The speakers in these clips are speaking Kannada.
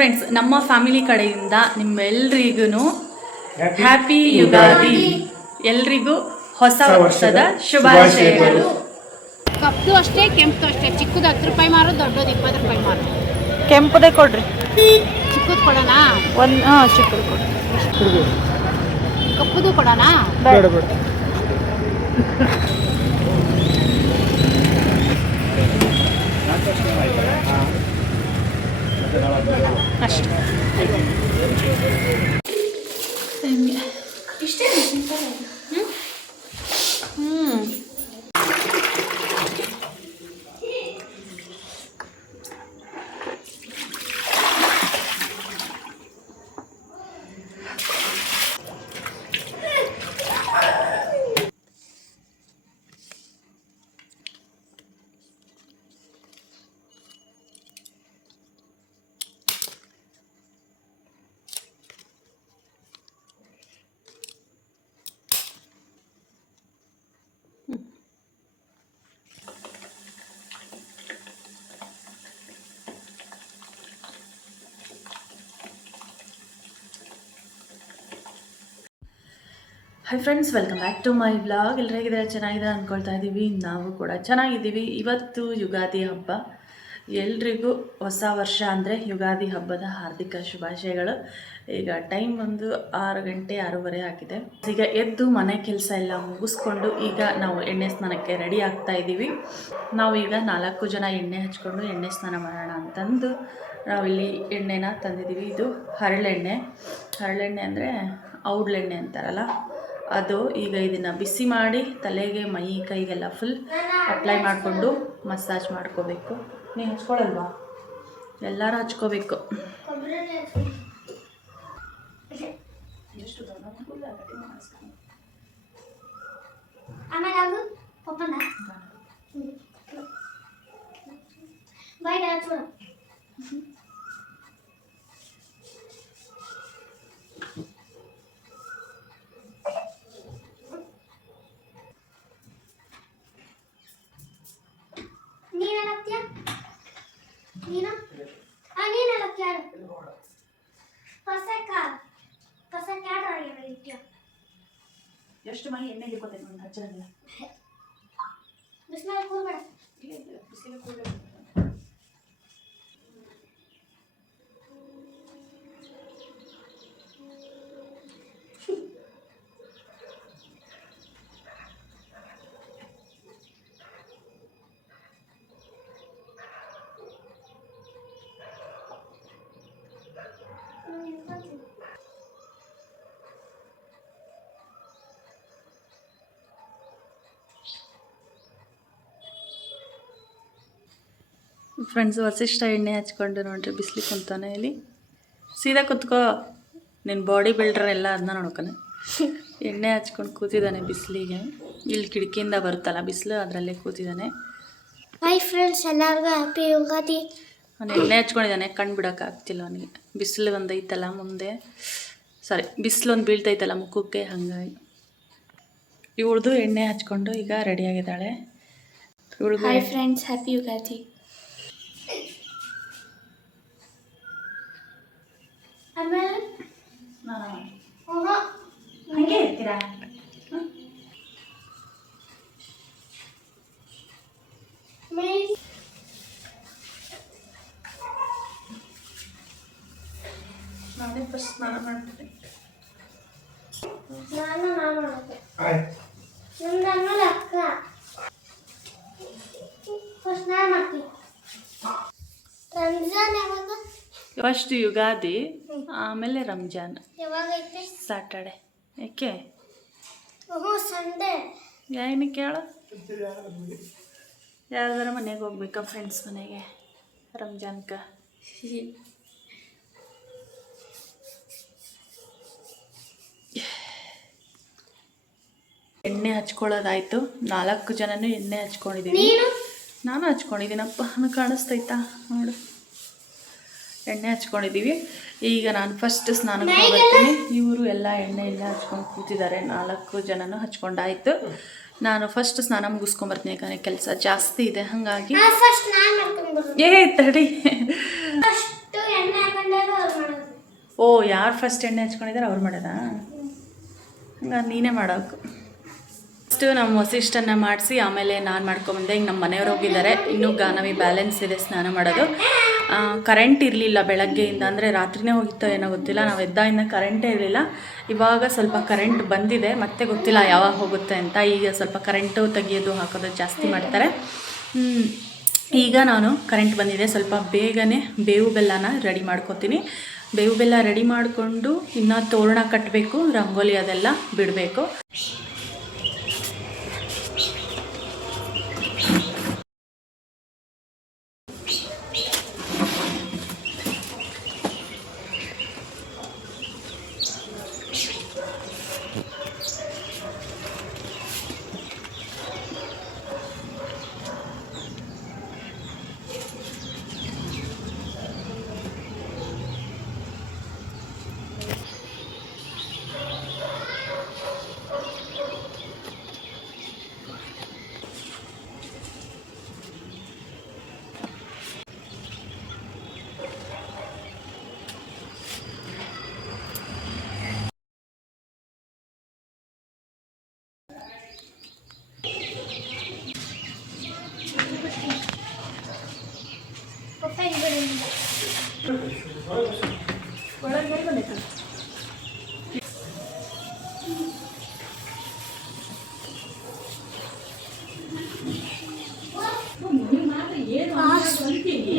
ಫ್ರೆಂಡ್ಸ್, ನಮ್ಮ ಫ್ಯಾಮಿಲಿ ಕಡೆಯಿಂದ ನಿಮ್ಮೆಲ್ರಿಗೂ ಹ್ಯಾಪಿ ಯುಗಾದಿ. ಎಲ್ರಿಗೂ ಹೊಸ ವರ್ಷದ ಶುಭಾಶಯಗಳು. ಕಪ್ಪು ಅಷ್ಟೇ, ಕೆಂಪು ಅಷ್ಟೇ. ಚಿಕ್ಕದು 10 ರೂಪಾಯಿ ಮಾರು, ದೊಡ್ಡದು 20 ರೂಪಾಯಿ ಮಾರು. ಕೆಂಪುದೇ ಕೊಡ್ರಿ. ಚಿಕ್ಕದು ಕೊಡೋಣ? ಚಿಕ್ಕದು ಕೊಡ್ರಿ. ಕಪ್ಪುದು ಕೊಡೋಣ? ಬೇಡ ಬೇಡ. ಅಷ್ಟೇ. ಇಷ್ಟೇ. Hi friends, welcome back to my vlog. ಎಲ್ಲರೂ ಹೇಗಿದ್ದಾರೆ? ಚೆನ್ನಾಗಿದ್ದಾರೆ ಅಂದ್ಕೊಳ್ತಾ ಇದ್ದೀವಿ. ನಾವು ಕೂಡ ಚೆನ್ನಾಗಿದ್ದೀವಿ. ಇವತ್ತು ಯುಗಾದಿ ಹಬ್ಬ. ಎಲ್ರಿಗೂ ಹೊಸ ವರ್ಷ ಅಂದರೆ ಯುಗಾದಿ ಹಬ್ಬದ ಹಾರ್ದಿಕ ಶುಭಾಶಯಗಳು. ಈಗ ಟೈಮ್ ಒಂದು 6 ಗಂಟೆ 6:15 ಆಗಿದೆ. ಈಗ ಎದ್ದು ಮನೆ ಕೆಲಸ ಎಲ್ಲ ಮುಗಿಸ್ಕೊಂಡು ಈಗ ನಾವು ಎಣ್ಣೆ ಸ್ನಾನಕ್ಕೆ ರೆಡಿ ಆಗ್ತಾ ಇದ್ದೀವಿ. ನಾವು ಈಗ 4 ಜನ ಎಣ್ಣೆ ಹಚ್ಕೊಂಡು ಎಣ್ಣೆ ಸ್ನಾನ ಮಾಡೋಣ ಅಂತಂದು ನಾವಿಲ್ಲಿ ಎಣ್ಣೆನ ತಂದಿದ್ದೀವಿ. ಇದು ಹರಳೆಣ್ಣೆ ಅಂದರೆ ಔಡ್ಲೆಣ್ಣೆ ಅಂತಾರಲ್ಲ ಅದು. ಈಗ ಇದನ್ನು ಬಿಸಿ ಮಾಡಿ ತಲೆಗೆ, ಮೈ, ಕೈಗೆಲ್ಲ ಫುಲ್ ಅಪ್ಲೈ ಮಾಡಿಕೊಂಡು ಮಸಾಜ್ ಮಾಡ್ಕೋಬೇಕು. ನೀವು ಹಚ್ಕೊಳ್ಳಲ್ವಾ? ಎಲ್ಲರೂ ಹಚ್ಕೋಬೇಕು. ಎಷ್ಟು ಮೈ ಎಣ್ಣೆ ಹಿಡ್ಕೊತೇನೆ ಒಂದು ಹಚ್ಚರಂಗಿಲ್ಲ. ಬಿಸಿಲಿಗೆ ಕೂಡಬೇಡ. ಫ್ರೆಂಡ್ಸ್, ವಸಿಷ್ಠ ಎಣ್ಣೆ ಹಚ್ಕೊಂಡು ನೋಡ್ರಿ ಬಿಸಿಲಿಗೆ ಕುಂತಾನೆ. ಇಲ್ಲಿ ಸೀದಾ ಕುತ್ಕೋ. ನಿನ್ನ ಬಾಡಿ ಬಿಲ್ಡರ್ ಎಲ್ಲ ಅದನ್ನ ನೋಡ್ಕೊನೆ. ಎಣ್ಣೆ ಹಚ್ಕೊಂಡು ಕೂತಿದ್ದಾನೆ ಬಿಸಿಲಿಗೆ. ಇಲ್ಲಿ ಕಿಟಕಿಯಿಂದ ಬರುತ್ತಲ್ಲ ಬಿಸಿಲು, ಅದರಲ್ಲೇ ಕೂತಿದ್ದಾನೆ. ಹಾಯ್ ಫ್ರೆಂಡ್ಸ್, ಎಲ್ಲರಿಗೂ ಹ್ಯಾಪಿ ಯುಗಾದಿ. ಅವನು ಎಣ್ಣೆ ಹಚ್ಕೊಂಡಿದ್ದಾನೆ, ಕಣ್ಣು ಬಿಡೋಕ್ಕಾಗ್ತಿಲ್ಲ ಅವನಿಗೆ. ಬಿಸಿಲು ಒಂದು ಐತಲ್ಲ ಮುಂದೆ, ಬಿಸಿಲು ಒಂದು ಬೀಳ್ತೈತಲ್ಲ ಮುಖಕ್ಕೆ, ಹಾಗಾಗಿ ಇವಳ್ದು ಎಣ್ಣೆ ಹಚ್ಕೊಂಡು ಈಗ ರೆಡಿಯಾಗಿದ್ದಾಳೆ. Hi friends, happy Ugadi. ಹಂಗೆ ಇರ್ತೀರಾ? ನಾನೇ ಫಸ್ಟ್ ಸ್ನಾನ ಮಾಡ್ತೀನಿ. ಫಸ್ಟ್ ಯುಗಾದಿ, ಆಮೇಲೆ ರಂಜಾನ್. ಸ್ಯಾಟರ್ಡೆ. ಯಾಕೆ? ಸಂಡೇ. ಏನಕ್ಕೆ ಕೇಳು? ಯಾರ್ದಾರ ಮನೆಗೆ ಹೋಗ್ಬೇಕಾ? ಫ್ರೆಂಡ್ಸ್ ಮನೆಗೆ ರಂಜಾನ್ಕ. ಎಣ್ಣೆ ಹಚ್ಕೊಳ್ಳೋದಾಯ್ತು. 4 ಜನನೂ ಎಣ್ಣೆ ಹಚ್ಕೊಂಡಿದ್ದೀವಿ. ನಾನು ಹಚ್ಕೊಂಡಿದ್ದೀನಪ್ಪ, ನನಗೆ ಕಾಣಿಸ್ತೈತಾ ನೋಡು. ಎಣ್ಣೆ ಹಚ್ಕೊಂಡಿದ್ದೀವಿ. ಈಗ ನಾನು ಫಸ್ಟ್ ಸ್ನಾನಕ್ಕೆ ಹೋಗ್ತೀನಿ. ಇವರು ಎಲ್ಲ ಎಣ್ಣೆ ಹಚ್ಕೊಂಡು ಕೂತಿದ್ದಾರೆ. 4 ಜನನೂ ಹಚ್ಕೊಂಡಾಯ್ತು. ನಾನು ಫಸ್ಟ್ ಸ್ನಾನ ಮುಗಿಸ್ಕೊಂಬರ್ತೀನಿ, ಯಾಕಂದರೆ ಕೆಲಸ ಜಾಸ್ತಿ ಇದೆ. ಹಾಗಾಗಿ ತಡಿ. ಓ ಯಾರು ಫಸ್ಟ್ ಎಣ್ಣೆ ಹಚ್ಕೊಂಡಿದ್ದಾರೆ ಅವ್ರು ಮಾಡೋದಾ? ಹಂಗಾರೆ ನೀನೇ ಮಾಡೋಕು. ಫಸ್ಟು ನಮ್ಮ ವಸಿಷ್ಠನ ಮಾಡಿಸಿ ಆಮೇಲೆ ನಾನು ಮಾಡ್ಕೊಂಬಂದೆ. ಈಗ ನಮ್ಮ ಮನೆಯವ್ರು ಹೋಗಿದ್ದಾರೆ, ಇನ್ನೂ ಗಾನವಿ ಬ್ಯಾಲೆನ್ಸ್ ಇದೆ ಸ್ನಾನ ಮಾಡೋದು. ಕರೆಂಟ್ ಇರಲಿಲ್ಲ ಬೆಳಗ್ಗೆಯಿಂದ, ಅಂದರೆ ರಾತ್ರಿನೇ ಹೋಗಿತ್ತೋ ಏನೋ ಗೊತ್ತಿಲ್ಲ. ನಾವು ಎದ್ದಾಗಿಂದ ಕರೆಂಟೇ ಇರಲಿಲ್ಲ. ಇವಾಗ ಸ್ವಲ್ಪ ಕರೆಂಟ್ ಬಂದಿದೆ, ಮತ್ತೆ ಗೊತ್ತಿಲ್ಲ ಯಾವಾಗ ಹೋಗುತ್ತೆ ಅಂತ. ಈಗ ಸ್ವಲ್ಪ ಕರೆಂಟು ತೆಗಿಯೋದು ಹಾಕೋದು ಜಾಸ್ತಿ ಮಾಡ್ತಾರೆ. ಈಗ ನಾನು ಕರೆಂಟ್ ಬಂದಿದೆ, ಸ್ವಲ್ಪ ಬೇಗನೆ ಬೇವು ಬೆಲ್ಲನ ರೆಡಿ ಮಾಡ್ಕೊತೀನಿ. ಬೇವು ಬೆಲ್ಲ ರೆಡಿ ಮಾಡಿಕೊಂಡು ಇನ್ನು ತೋರಣ ಕಟ್ಟಬೇಕು, ರಂಗೋಲಿ ಅದೆಲ್ಲ ಬಿಡಬೇಕು.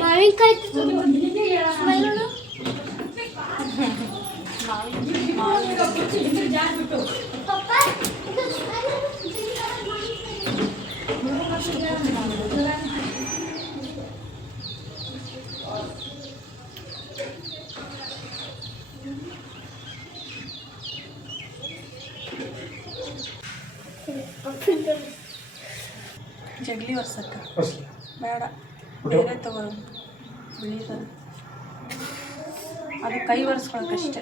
ಮಾವಿನಕಾಯಿ ಸ್ಮೆಲ್ ನೋಡು. ಪಪ್ಪ, ಇದು ಜಗ್ಲಿ ಒರ್ಸಕ್ಕ ಬೇಡ, ಬೇರೆ ತಗೋ ಬಿಳಿದ, ಅದು ಕೈ ಒರೆಸ್ಕೊಳಕ್ಕಷ್ಟೇ.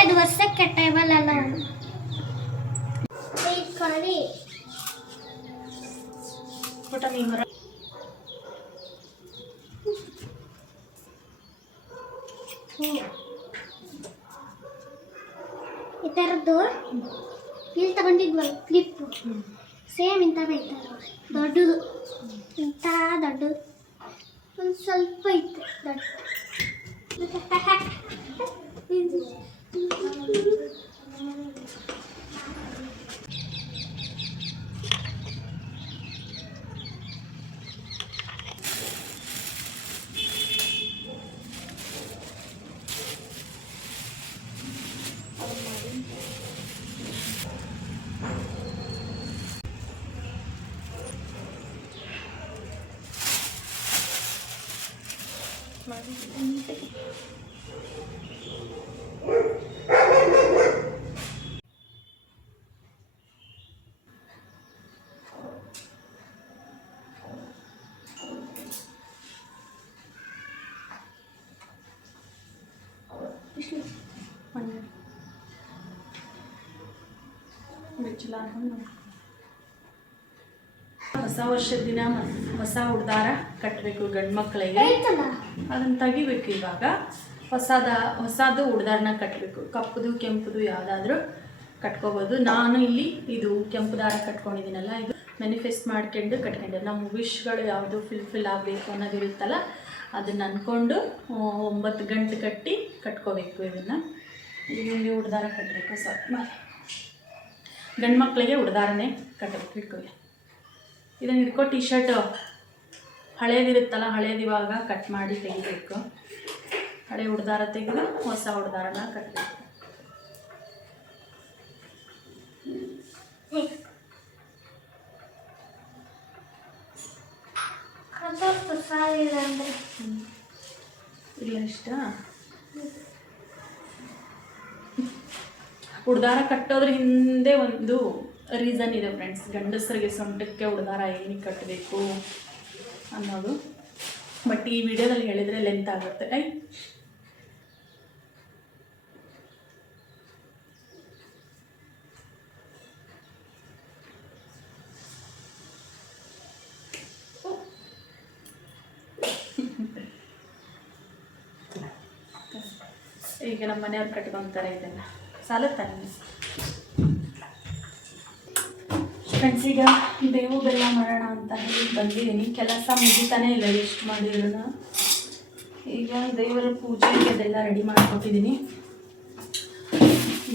ಅದು ವರ್ಷಕ್ಕೆ ಟೇಬಲ್ ಅಲ್ಲ. ಕರಿ ಪುಟ ನೀ ಹೊರ ಈ ಥರದ್ದು ಇಲ್ಲಿ ತಗೊಂಡಿದ್ವಲ್ಲ ಕ್ಲಿಪ್, ಸೇಮ್ ಇಂಥದ್ದು ಐತೆ ದೊಡ್ಡದು, ಇಂಥ ದೊಡ್ಡದು ಒಂದು ಸ್ವಲ್ಪ ಐತೆ ದೊಡ್ಡ. ಹೊಸ ವರ್ಷದ ದಿನ ಹೊಸ ಉಡ್ದಾರ ಕಟ್ಟಬೇಕು ಗಂಡು ಮಕ್ಕಳಿಗೆ, ಅದನ್ನು ತೆಗಿಬೇಕು. ಇವಾಗ ಹೊಸದು ಉಡ್ದಾರನ ಕಟ್ಟಬೇಕು. ಕಪ್ಪುದು ಕೆಂಪುದು ಯಾವುದಾದ್ರೂ ಕಟ್ಕೋಬೋದು. ನಾನು ಇಲ್ಲಿ ಇದು ಕೆಂಪು ದಾರ ಕಟ್ಕೊಂಡಿದ್ದೀನಲ್ಲ, ಇದು ಮ್ಯಾನಿಫೆಸ್ಟ್ ಮಾಡ್ಕೊಂಡು ಕಟ್ಕೊಂಡೆ. ನಮ್ಮ ವಿಶ್ಗಳು ಯಾವುದು ಫಿಲ್ ಆಗಬೇಕು ಅನ್ನೋದಿರುತ್ತಲ್ಲ, ಅದನ್ನು ಅಂದ್ಕೊಂಡು 9 ಗಂಟೆ ಕಟ್ಟಿ ಕಟ್ಕೋಬೇಕು. ಇದನ್ನು ಇಲ್ಲಿ ಉಡ್ದಾರ ಕಟ್ಟಬೇಕು. ಗಂಡು ಮಕ್ಕಳಿಗೆ ಉಡ್ದಾರನೇ ಕಟ್ಟಬೇಕು. ಇಟ್ಕೊಳ್ಳಿ, ಇದನ್ನು ಹಿಡ್ಕೊ. ಟಿ ಶರ್ಟ್ ಹಳೇದಿರುತ್ತಲ್ಲ, ಹಳೇದು ಇವಾಗ ಕಟ್ ಮಾಡಿ ತೆಗಿಬೇಕು. ಹಳೆ ಉಡ್ದಾರ ತೆಗೆದು ಹೊಸ ಉಡ್ದಾರನ ಕಟ್ಟಬೇಕು. ಇಲ್ಲ ಇಷ್ಟ ಉಡ್ದಾರ ಕಟ್ಟೋದ್ರ ಹಿಂದೆ ಒಂದು ರೀಸನ್ ಇದೆ ಫ್ರೆಂಡ್ಸ್. ಗಂಡಸರಿಗೆ ಸೊಂಟಕ್ಕೆ ಉಡ್ದಾರ ಏನಕ್ಕೆ ಕಟ್ಟಬೇಕು ಅನ್ನೋದು. ಬಟ್ ಈ ವಿಡಿಯೋದಲ್ಲಿ ಹೇಳಿದರೆ ಲೆಂತ್ ಆಗುತ್ತೆ. ಈಗ ನಮ್ಮ ಮನೆಯವ್ರು ಕಟ್ಕೊತಾರೆ ಇದನ್ನು. ಸಾಲುತ್ತಾ ನಿಮಗೆ? ಫ್ರೆಂಡ್ಸ್, ಈಗ ಬೇವು ಬೆಲ್ಲ ಮಾಡೋಣ ಅಂತ ಹೇಳಿ ಬಂದಿದ್ದೀನಿ. ಕೆಲಸ ಮುಗಿತಾನೆ ಇಲ್ಲ ಎಷ್ಟು ಮಾಡಿರೋಣ. ಈಗ ದೇವರ ಪೂಜೆಗೆ ಅದೆಲ್ಲ ರೆಡಿ ಮಾಡಿಕೊಟ್ಟಿದ್ದೀನಿ.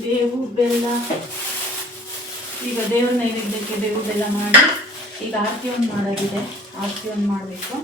ಬೇವು ಬೆಲ್ಲ, ಈಗ ದೇವರ ನೈವೇದ್ಯಕ್ಕೆ ಬೇವು ಬೆಲ್ಲ ಮಾಡಿ ಈಗ ಆರತಿ ಒಂದು ಮಾಡೋದಿದೆ. ಆರತಿ ಒಂದು ಮಾಡಬೇಕು.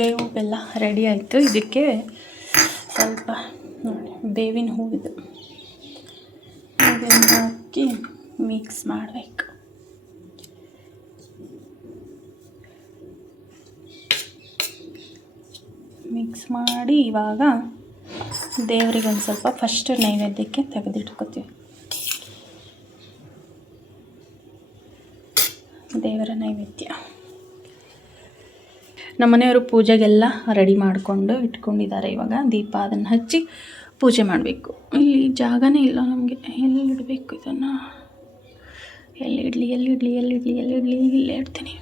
ಬೇವು ಬೆಲ್ಲ ರೆಡಿ ಆಯಿತು. ಇದಕ್ಕೆ ಸ್ವಲ್ಪ ನೋಡಿ ಬೇವಿನ ಹೂವಿದು ಇದನ್ನು ಹಾಕಿ ಮಿಕ್ಸ್ ಮಾಡಬೇಕು. ಮಿಕ್ಸ್ ಮಾಡಿ ಇವಾಗ ದೇವರಿಗೆ ಒಂದು ಸ್ವಲ್ಪ ಫಸ್ಟ್ ನೈವೇದ್ಯಕ್ಕೆ ತೆಗೆದಿಟ್ಕೋತೀವಿ. ದೇವರ ನೈವೇದ್ಯ ನಮ್ಮನೆಯವರು ಪೂಜೆಗೆಲ್ಲ ರೆಡಿ ಮಾಡಿಕೊಂಡು ಇಟ್ಕೊಂಡಿದ್ದಾರೆ. ಇವಾಗ ದೀಪ ಅದನ್ನು ಹಚ್ಚಿ ಪೂಜೆ ಮಾಡಬೇಕು. ಇಲ್ಲಿ ಜಾಗನೇ ಇಲ್ಲ ನಮಗೆ, ಎಲ್ಲಿ ಇಡಬೇಕು ಇದನ್ನು? ಎಲ್ಲಿಡಲಿ ಇಲ್ಲೇ ಇಡ್ತೀನಿ.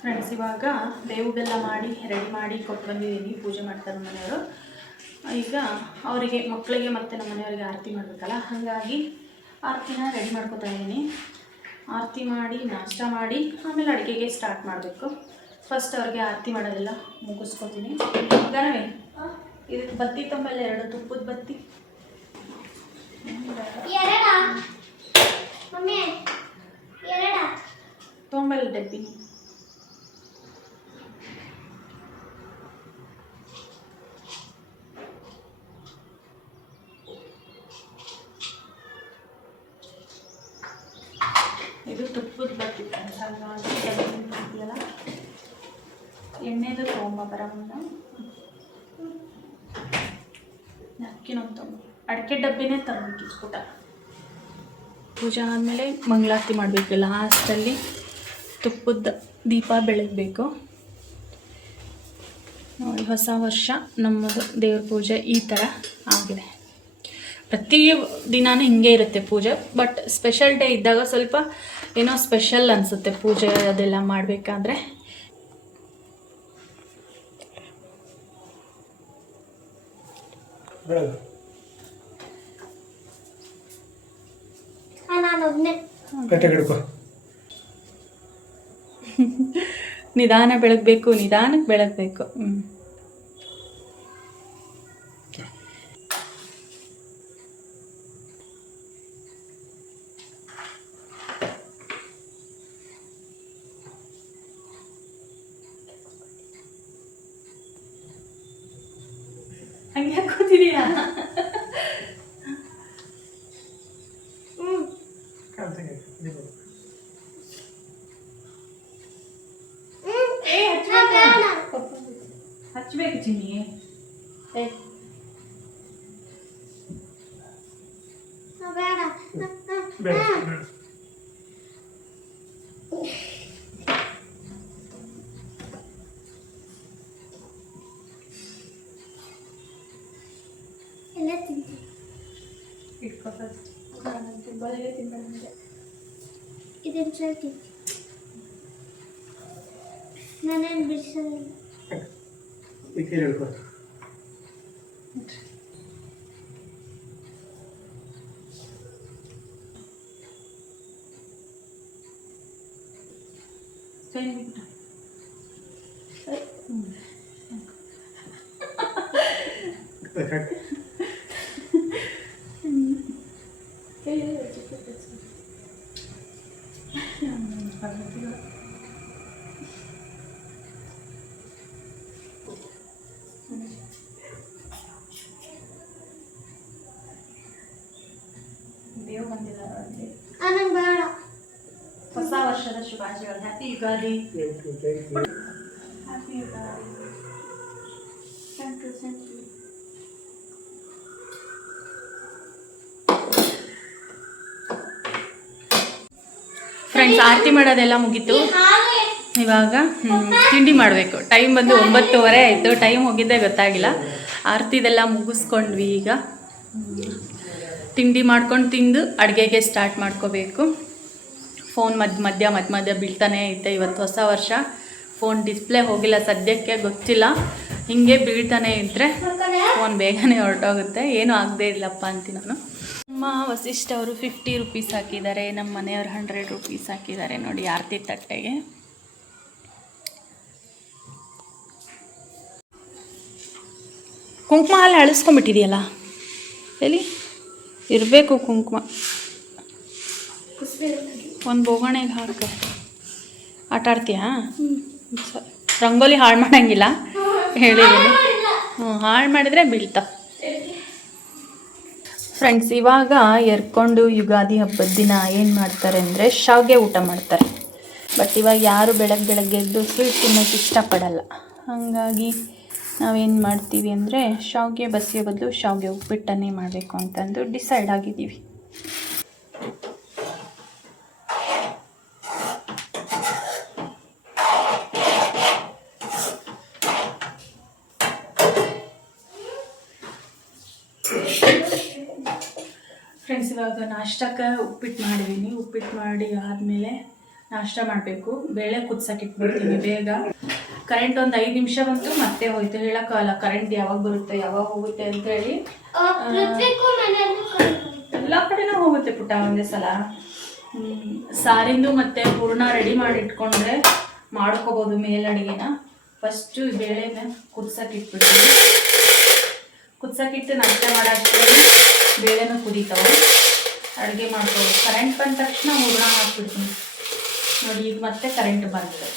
ಫ್ರೆಂಡ್ಸ್, ಇವಾಗ ಬೇವು ಬೆಲ್ಲ ಮಾಡಿ ರೆಡಿ ಮಾಡಿ ಕೊಟ್ಟು ಬಂದಿದ್ದೀನಿ. ಪೂಜೆ ಮಾಡ್ತಾರೆ ಮನೆಯವರು. ಈಗ ಅವರಿಗೆ ಮಕ್ಕಳಿಗೆ ಮತ್ತು ನಮ್ಮ ಮನೆಯವರಿಗೆ ಆರತಿ ಮಾಡಬೇಕಲ್ಲ, ಹಾಗಾಗಿ ಆರತಿನ ರೆಡಿ ಮಾಡ್ಕೊತಾ ಇದ್ದೀನಿ. ಆರತಿ ಮಾಡಿ ನಾಷ್ಟ ಮಾಡಿ ಆಮೇಲೆ ಅಡುಗೆಗೆ ಸ್ಟಾರ್ಟ್ ಮಾಡಬೇಕು. ಫಸ್ಟ್ ಅವ್ರಿಗೆ ಆರತಿ ಮಾಡೋದೆಲ್ಲ ಮುಗಿಸ್ಕೊತೀನಿ. ಗಣವೇ ಇದಕ್ಕೆ ಬತ್ತಿ ತೊಂಬಲ್ಲಿ 2 ತುಪ್ಪದ ಬತ್ತಿ. ತೊಂಬಲ್ಲಿ ಡಬ್ಬಿ. ಇದು ತುಪ್ಪದ ಬತ್ತಿ. ಅಂತೀಯಲ್ಲ, ಎಣ್ಣೆದು ತೊಗೊಂಬರ ಮುಂದೆ ಅಕ್ಕಿನೊಂದು ತೊಗೊಂಡು ಅಡಿಕೆ ಡಬ್ಬಿನೇ ತರಬೇಕಿತ್ತು ಪುಟ. ಪೂಜೆ ಆದಮೇಲೆ ಮಂಗಳಾರತಿ ಮಾಡಬೇಕು. ಲಾಸ್ಟಲ್ಲಿ ತುಪ್ಪದ ದೀಪ ಬೆಳಗಬೇಕು. ನೋಡಿ, ಹೊಸ ವರ್ಷ ನಮ್ಮದು ದೇವ್ರ ಪೂಜೆ ಈ ಥರ ಆಗಿದೆ. ಪ್ರತಿ ದಿನಾನೂ ಹಿಂಗೆ ಇರುತ್ತೆ ಪೂಜೆ, ಬಟ್ ಸ್ಪೆಷಲ್ ಡೇ ಇದ್ದಾಗ ಸ್ವಲ್ಪ ಏನೋ ಸ್ಪೆಷಲ್ ಅನಿಸುತ್ತೆ ಪೂಜೆ ಅದೆಲ್ಲ ಮಾಡಬೇಕಾದ್ರೆ. ನಿಧಾನ ಬೆಳಗಬೇಕು, ನಿಧಾನಕ್ಕೆ ಬೆಳಗಬೇಕು. ಹಂಗೆ ಕೂತಿದೀಯಾ? ಹಚ್ಬೇಕು ಚಿನ್ನಿ. ಎಲ್ಲ ತಿಂತೀನಿ. ಇದನ್ನು ತಿಂತೀನಿ. ನಾನೇನು ಬಿಡಿಸಲ್ಲ. ದೇವ್ ಬಂದಿದ್ದಾರೆ. ನಂಗೆ ಬೇಡ. ಹೊಸ ವರ್ಷ ವರ್ಷದ ಶುಭಾಶಯಗಳು. Happy Ugadi. Happy Ugadi. Thank you. Friends, ಆರತಿ ಮಾಡೋದೆಲ್ಲ ಮುಗೀತು. ಇವಾಗ ತಿಂಡಿ ಮಾಡಬೇಕು. ಟೈಮ್ ಬಂದು 9:30 ಆಯಿತು. ಟೈಮ್ ಹೋಗಿದ್ದೇ ಗೊತ್ತಾಗಿಲ್ಲ. ಆರತಿದೆಲ್ಲ ಮುಗಿಸ್ಕೊಂಡ್ವಿ. ಈಗ ತಿಂಡಿ ಮಾಡ್ಕೊಂಡು ತಿಂದು ಅಡುಗೆಗೆ ಸ್ಟಾರ್ಟ್ ಮಾಡ್ಕೋಬೇಕು. ಫೋನ್ ಮಧ್ಯ ಬೀಳ್ತಾನೆ ಐತೆ. ಇವತ್ತು ಹೊಸ ವರ್ಷ. ಫೋನ್ ಡಿಸ್ಪ್ಲೇ ಹೋಗಿಲ್ಲ ಸದ್ಯಕ್ಕೆ, ಗೊತ್ತಿಲ್ಲ. ಹಿಂಗೆ ಬೀಳ್ತಾನೆ ಇದ್ದರೆ ಫೋನ್ ಬೇಗನೆ ಹೊರಟೋಗುತ್ತೆ. ಏನೂ ಆಗದೆ ಇಲ್ಲಪ್ಪ ಅಂತೀನಿ ನಾನು. ನಮ್ಮ ವಸಿಷ್ಠ ಅವರು 50 ರೂಪೀಸ್ ಹಾಕಿದ್ದಾರೆ. ನಮ್ಮ ಮನೆಯವರು 100 ರೂಪೀಸ್ ಹಾಕಿದ್ದಾರೆ. ನೋಡಿ ಆರತಿ ತಟ್ಟೆಗೆ. ಕುಂಕುಮ ಅಲ್ಲಿ ಅಳಿಸ್ಕೊಂಬಿಟ್ಟಿದೆಯಲ್ಲ, ಎಲ್ಲಿ ಇರಬೇಕು ಕುಂಕುಮ. ಒಂದು ಬೋಗಣೆಗೆ ಹಾಕ. ಆಟ ಆಡ್ತೀಯಾ? ರಂಗೋಲಿ ಹಾಳು ಮಾಡೋಂಗಿಲ್ಲ ಹೇಳಿದ್ದೀನಿ. ಹಾಳು ಮಾಡಿದರೆ ಬೀಳ್ತಾ. ಫ್ರೆಂಡ್ಸ್, ಇವಾಗ ಎರ್ಕೊಂಡು ಯುಗಾದಿ ಹಬ್ಬದ ದಿನ ಏನು ಮಾಡ್ತಾರೆ ಅಂದರೆ ಶಾವಿಗೆ ಊಟ ಮಾಡ್ತಾರೆ. ಬಟ್ ಇವಾಗ ಯಾರು ಬೆಳಗ್ಗೆ ಎದ್ದು ಸ್ವೀಟ್ ತಿನ್ನೋಕ್ಕೆ ಇಷ್ಟಪಡಲ್ಲ. ಹಾಗಾಗಿ ನಾವೇನು ಮಾಡ್ತೀವಿ ಅಂದರೆ ಶಾವಿಗೆ ಬಸಿಯೋ ಬದಲು ಶಾವಿಗೆ ಉಪ್ಪಿಟ್ಟನ್ನೇ ಮಾಡಬೇಕು ಅಂತಂದು ಡಿಸೈಡ್ ಆಗಿದ್ದೀವಿ. ಫ್ರೆಂಡ್ಸ್, ಇವಾಗ ನಾಷ್ಟಕ್ಕೆ ಉಪ್ಪಿಟ್ಟು ಮಾಡಿದ್ದೀನಿ. ಉಪ್ಪಿಟ್ಟು ಮಾಡಿ ಆದಮೇಲೆ ನಾಷ್ಟ ಮಾಡಬೇಕು. ಬೇಳೆ ಕುದ್ಸಕ್ಕೆ ಇಟ್ಬಿಡ್ತೀನಿ ಬೇಗ. ಕರೆಂಟ್ ಒಂದು 5 ನಿಮಿಷ ಬಂತು, ಮತ್ತೆ ಹೋಯ್ತು. ಹೇಳೋಕ್ಕಾಗಲ್ಲ ಕರೆಂಟ್ ಯಾವಾಗ ಬರುತ್ತೆ ಯಾವಾಗ ಹೋಗುತ್ತೆ ಅಂತೇಳಿ. ಎಲ್ಲ ಕಡೆನೂ ಹೋಗುತ್ತೆ ಪುಟ್ಟ ಒಂದೇ ಸಲ. ಸಾರಿಂದು ಮತ್ತು ಹೂರ್ಣ ರೆಡಿ ಮಾಡಿ ಇಟ್ಕೊಂಡ್ರೆ ಮಾಡ್ಕೋಬೋದು ಮೇಲಡುಗೆನ. ಫಸ್ಟು ಬೇಳೆನ ಕುದ್ಸಕ್ಕೆ ಇಟ್ಬಿಡ್ತೀನಿ. ಕುದ್ಸಕ್ಕಿಟ್ಟು ನಾಷ್ಟ ಮಾಡೋಷ್ಟರಲ್ಲಿ ಬೇಳೆನೂ ಕುದೀತಾವೆ. ಅಡುಗೆ ಮಾಡ್ಬೋದು. ಕರೆಂಟ್ ಬಂದ ತಕ್ಷಣ ಹೂರ್ಣ ಹಾಕ್ಬಿಡ್ತೀನಿ. ನೋಡಿ ಈಗ ಮತ್ತೆ ಕರೆಂಟ್ ಬಂದಿದೆ.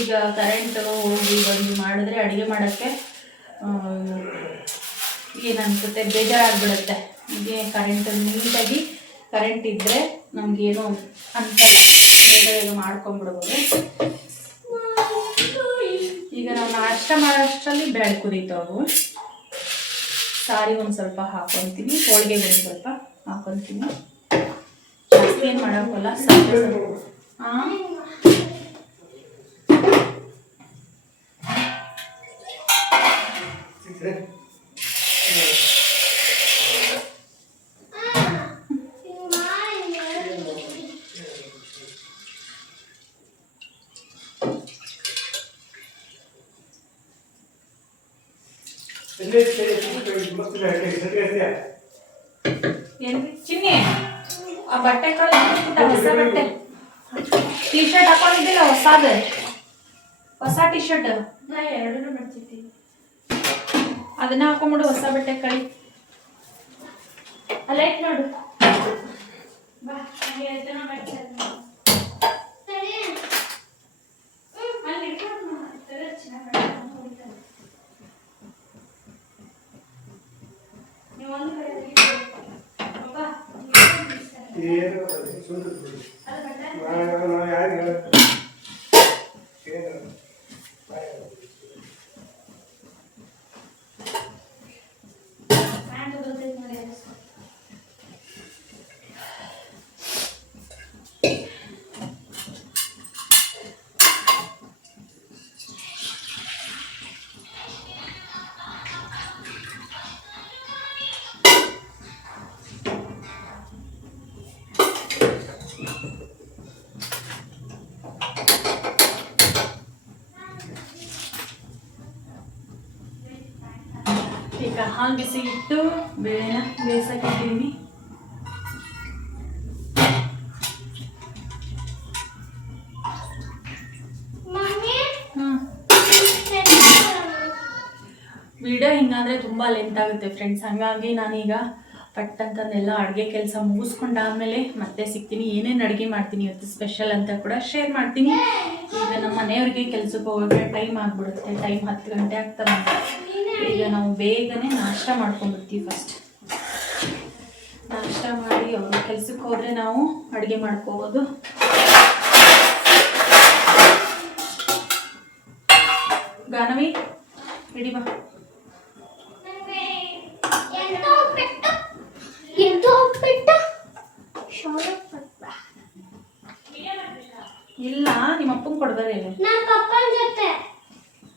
ಈಗ ಕರೆಂಟ್ ಹೋಗಿ ಬಂದು ಮಾಡಿದ್ರೆ ಅಡುಗೆ ಮಾಡೋಕ್ಕೆ ಏನನ್ಸುತ್ತೆ, ಬೇಜಾರಾಗ್ಬಿಡುತ್ತೆ. ಹೀಗೆ ಕರೆಂಟ್ ನೀಟಾಗಿ ಕರೆಂಟ್ ಇದ್ದರೆ ನಮಗೇನು ಅಂತ ಬೇಗ ಮಾಡ್ಕೊಂಬಿಡ್ಬೋದು. ಈಗ ನಾವು ನಾಷ್ಟ ಮಾಡೋಷ್ಟರಲ್ಲಿ ಬೇಳೆ ಕುದೀತಾವು. ಸಾರಿ ಒಂದು ಸ್ವಲ್ಪ ಹಾಕೊತೀನಿ, ಹೋಳಿಗೆಗೆ ಒಂದು ಸ್ವಲ್ಪ ಹಾಕೊತೀನಿ. ಜಾಸ್ತಿ ಏನು ಮಾಡೋಕ್ಕಲ್ಲ, ಸ್ವಲ್ಪ. ಹಾಂ, ಏನು ಚಿನ್ನಿ, ಆ ಬಟ್ಟೆ ಹೊಸ ಬಟ್ಟೆ ಟೀ ಶರ್ಟ್ ಹಾಕೊಂಡಿದ್ದಿಲ್ಲ, ಹೊಸ ಟೀ ಶರ್ಟ್ ಎರಡೂ ಮಾಡ್ತಿರ್ತೀನಿ. ಅದನ್ನ ಹಾಕೊಂಡ್ಬಿಡು, ಹೊಸ ಬಟ್ಟೆ ಕಳಿ. ಅಲ್ಲೈಟ್ ನೋಡು. ಬಾ, ಈಗ ಹಾಲು ಬಿಸಿ ಇಟ್ಟು ಬೇಳೆನ ಬೇಯಿಸಕ್ಕಿದ್ದೀನಿ. ವಿಡಿಯೋ ಹಿಂಗಾದರೆ ತುಂಬ ಲೆಂತ್ ಆಗುತ್ತೆ ಫ್ರೆಂಡ್ಸ್. ಹಾಗಾಗಿ ನಾನೀಗ ಪಟ್ಟಂತಂದೆಲ್ಲ ಅಡುಗೆ ಕೆಲಸ ಮುಗಿಸ್ಕೊಂಡಾದ್ಮೇಲೆ ಮತ್ತೆ ಸಿಗ್ತೀನಿ. ಏನೇನು ಅಡುಗೆ ಮಾಡ್ತೀನಿ ಇವತ್ತು ಸ್ಪೆಷಲ್ ಅಂತ ಕೂಡ ಶೇರ್ ಮಾಡ್ತೀನಿ. ಈಗ ನಮ್ಮ ಮನೆಯವ್ರಿಗೆ ಕೆಲ್ಸಕ್ಕೆ ಹೋಗೋಕ್ಕೆ ಟೈಮ್ ಆಗಿಬಿಡುತ್ತೆ. ಟೈಮ್ 10 ಗಂಟೆ ಆಗ್ತದೆ. ಈಗ ನಾವು ಬೇಗನೆ ನಾಷ್ಟ ಮಾಡ್ಕೊಂಡ್ಬಿಡ್ತೀವಿ. ಫಸ್ಟ್ ನಾಷ್ಟ ಮಾಡಿ ಅವರು ಕೆಲ್ಸಕ್ಕೆ ಹೋದರೆ ನಾವು ಅಡುಗೆ ಮಾಡ್ಕೋಬೋದು. ಗಾನವಿ ರೆಡಿ ಬಾ. ಇಲ್ಲ ನಿಮ್ಮ ಅಪ್ಪಂಗೆ ಕೊಡ್ಬಾರೆ.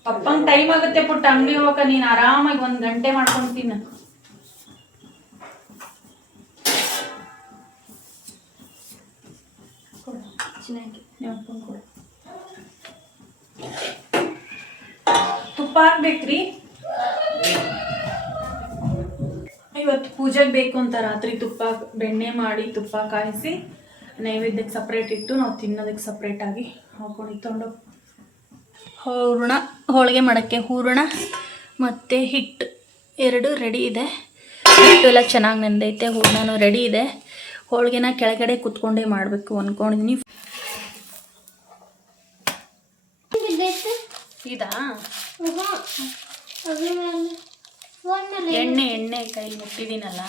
ಪಪ್ಪಂಗೆ ಟೈಮ್ ಆಗುತ್ತೆ ಪುಟ್ಟ, ಅಂಗಡಿ ಹೋಗಕ. ನೀನು ಆರಾಮಾಗಿ 1 ಗಂಟೆ ಮಾಡ್ಕೊಂತೀನಿ. ನಿಮ್ಮ ಅಪ್ಪಂಗೆ ಕೊಡು. ತುಪ್ಪ ಹಾಕ್ಬೇಕ್ರಿ. ಇವತ್ತು ಪೂಜೆಗೆ ಬೇಕು ಅಂತ ರಾತ್ರಿ ತುಪ್ಪ ಬೆಣ್ಣೆ ಮಾಡಿ ತುಪ್ಪ ಕಾಯಿಸಿ ನೈವೇದ್ಯಕ್ಕೆ ಸಪ್ರೇಟ್ ಇಟ್ಟು ನಾವು ತಿನ್ನೋದಕ್ಕೆ ಸಪ್ರೇಟಾಗಿ ಹಾಕೊಂಡು ತೊಗೊಂಡು ಹೂರಣ, ಹೋಳಿಗೆ ಮಾಡೋಕ್ಕೆ ಹೂರಣ ಮತ್ತು ಹಿಟ್ಟು 2 ರೆಡಿ ಇದೆ. ಹಿಟ್ಟು ಎಲ್ಲ ಚೆನ್ನಾಗಿ ನೆಂದೈತೆ, ಹೂರಣನೂ ರೆಡಿ ಇದೆ. ಹೋಳಿಗೆನ ಕೆಳಗಡೆ ಕುತ್ಕೊಂಡೇ ಮಾಡಬೇಕು ಅಂದ್ಕೊಂಡಿದ್ದೀನಿ. ಇದಾ ಎಣ್ಣೆ ಕೈಲಿ ಮುಟ್ಟಿದ್ದೀನಲ್ಲ.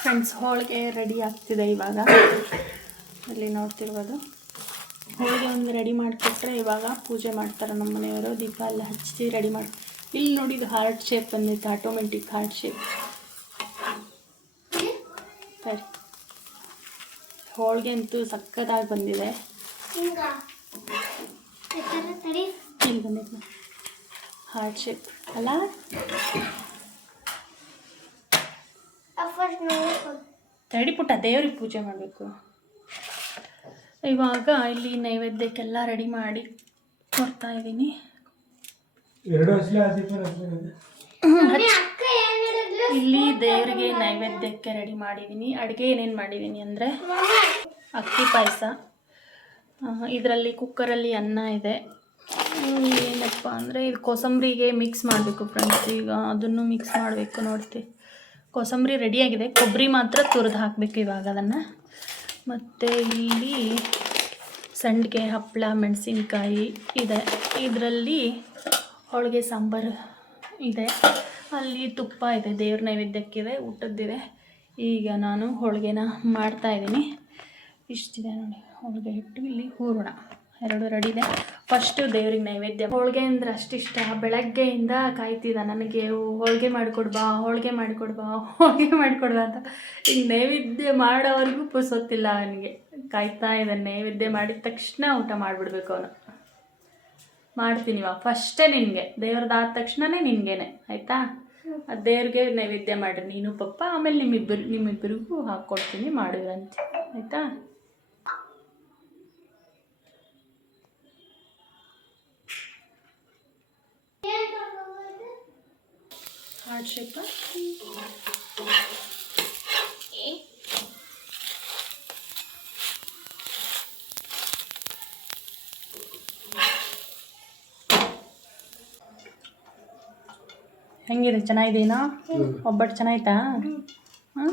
ಫ್ರೆಂಡ್ಸ್, ಹೋಳಿಗೆ ರೆಡಿ ಆಗ್ತಿದೆ ಇವಾಗ. ಇಲ್ಲಿ ನೋಡ್ತಿರ್ಬೋದು, ಹೋಳಿಗೆ ಒಂದು ರೆಡಿ ಮಾಡಿಕೊಟ್ರೆ ಇವಾಗ ಪೂಜೆ ಮಾಡ್ತಾರೆ ನಮ್ಮ ಮನೆಯವರು. ದೀಪ ಎಲ್ಲ ಹಚ್ಚಿ ರೆಡಿ ಮಾಡಿ. ಇಲ್ಲಿ ನೋಡಿ, ಇದು ಹಾರ್ಟ್ ಶೇಪ್ ಬಂದೈತೆ, ಆಟೋಮೆಟಿಕ್ ಹಾರ್ಟ್ ಶೇಪ್. ಸರಿ, ಹೋಳಿಗೆ ಅಂತೂ ಸಕ್ಕತ್ತಾಗಿ ಬಂದಿದೆ. ಇಲ್ಲಿ ಬಂದೈತೆ ಹಾರ್ಟ್ ಶೇಪ್ ಅಲ್ಲ. ತಡಿ ಪುಟ್ಟ, ದೇವ್ರಿಗೆ ಪೂಜೆ ಮಾಡಬೇಕು. ಇವಾಗ ಇಲ್ಲಿ ನೈವೇದ್ಯಕ್ಕೆಲ್ಲ ರೆಡಿ ಮಾಡಿ ಕೊಡ್ತಾ ಇದ್ದೀನಿ. ಇಲ್ಲಿ ದೇವರಿಗೆ ನೈವೇದ್ಯಕ್ಕೆ ರೆಡಿ ಮಾಡಿದ್ದೀನಿ. ಅಡುಗೆ ಏನೇನು ಮಾಡಿದ್ದೀನಿ ಅಂದರೆ ಅಕ್ಕಿ ಪಾಯಸ, ಇದರಲ್ಲಿ ಕುಕ್ಕರಲ್ಲಿ ಅನ್ನ ಇದೆ. ಏನಪ್ಪ ಅಂದರೆ ಇದು ಕೋಸಂಬರಿಗೆ ಮಿಕ್ಸ್ ಮಾಡಬೇಕು ಫ್ರೆಂಡ್ಸ್. ಈಗ ಅದನ್ನು ಮಿಕ್ಸ್ ಮಾಡಬೇಕು. ನೋಡ್ತೀವಿ, ಕೋಸಂಬರಿ ರೆಡಿಯಾಗಿದೆ, ಕೊಬ್ಬರಿ ಮಾತ್ರ ತುರಿದು ಹಾಕಬೇಕು ಇವಾಗ ಅದನ್ನು. ಮತ್ತು ಇಲ್ಲಿ ಸಂಡಿಗೆ, ಹಪ್ಪಳ, ಮೆಣಸಿನ್ಕಾಯಿ ಇದೆ. ಇದರಲ್ಲಿ ಹೋಳಿಗೆ ಸಾಂಬಾರು ಇದೆ. ಅಲ್ಲಿ ತುಪ್ಪ ಇದೆ, ದೇವ್ರ ನೈವೇದ್ಯಕ್ಕಿದೆ, ಊಟದ್ದಿದೆ. ಈಗ ನಾನು ಹೋಳಿಗೆನ ಮಾಡ್ತಾಯಿದ್ದೀನಿ. ಇಷ್ಟಿದೆ ನೋಡಿ ಹೋಳಿಗೆ ಹಿಟ್ಟು. ಇಲ್ಲಿ ಹೂರಣ 2 ರೆಡಿ ಇದೆ. ಫಸ್ಟು ದೇವ್ರಿಗೆ ನೈವೇದ್ಯ. ಹೋಳಿಗೆ ಅಂದರೆ ಅಷ್ಟಿಷ್ಟ. ಬೆಳಗ್ಗೆಯಿಂದ ಕಾಯ್ತಿದ್ದ ನನಗೆ, ಹೋಳಿಗೆ ಮಾಡಿಕೊಡ್ಬಾ, ಹೋಳಿಗೆ ಮಾಡಿಕೊಡ್ಬಾ, ಹೋಳಿಗೆ ಮಾಡಿಕೊಡ್ಬಾ ಅಂತ. ಈಗ ನೈವೇದ್ಯ ಮಾಡೋವರೆಗೂ ಪುರ್ಸೊತ್ತಿಲ್ಲ ಅವನಿಗೆ. ಕಾಯ್ತಾ ಇದ್ದಾನೆ. ನೈವೇದ್ಯ ಮಾಡಿದ ತಕ್ಷಣ ಊಟ ಮಾಡಿಬಿಡ್ಬೇಕು ಅವನು. ಮಾಡ್ತೀನಿ ಇವಾಗ. ಫಸ್ಟೇ ನಿನಗೆ, ದೇವ್ರದ್ದಾದ ತಕ್ಷಣವೇ ನಿನಗೇನೆ, ಆಯಿತಾ? ಅದು ದೇವ್ರಿಗೆ ನೈವೇದ್ಯ ಮಾಡಿರಿ ನೀನು ಪಪ್ಪ, ಆಮೇಲೆ ನಿಮ್ಮಿಬ್ಬರಿಗೂ ಹಾಕ್ಕೊಡ್ತೀನಿ, ಮಾಡಿದ್ರಂತೆ, ಆಯಿತಾ? ಹಾರ್ಟ್ ಶೇಪ್ ಹೆಂಗಿದೆ? ಚೆನ್ನಾಗಿದೆಯಾ? ಒಬ್ಬಟ್ಟು ಚೆನ್ನಾಯ್ತಾ? ಹಾಂ,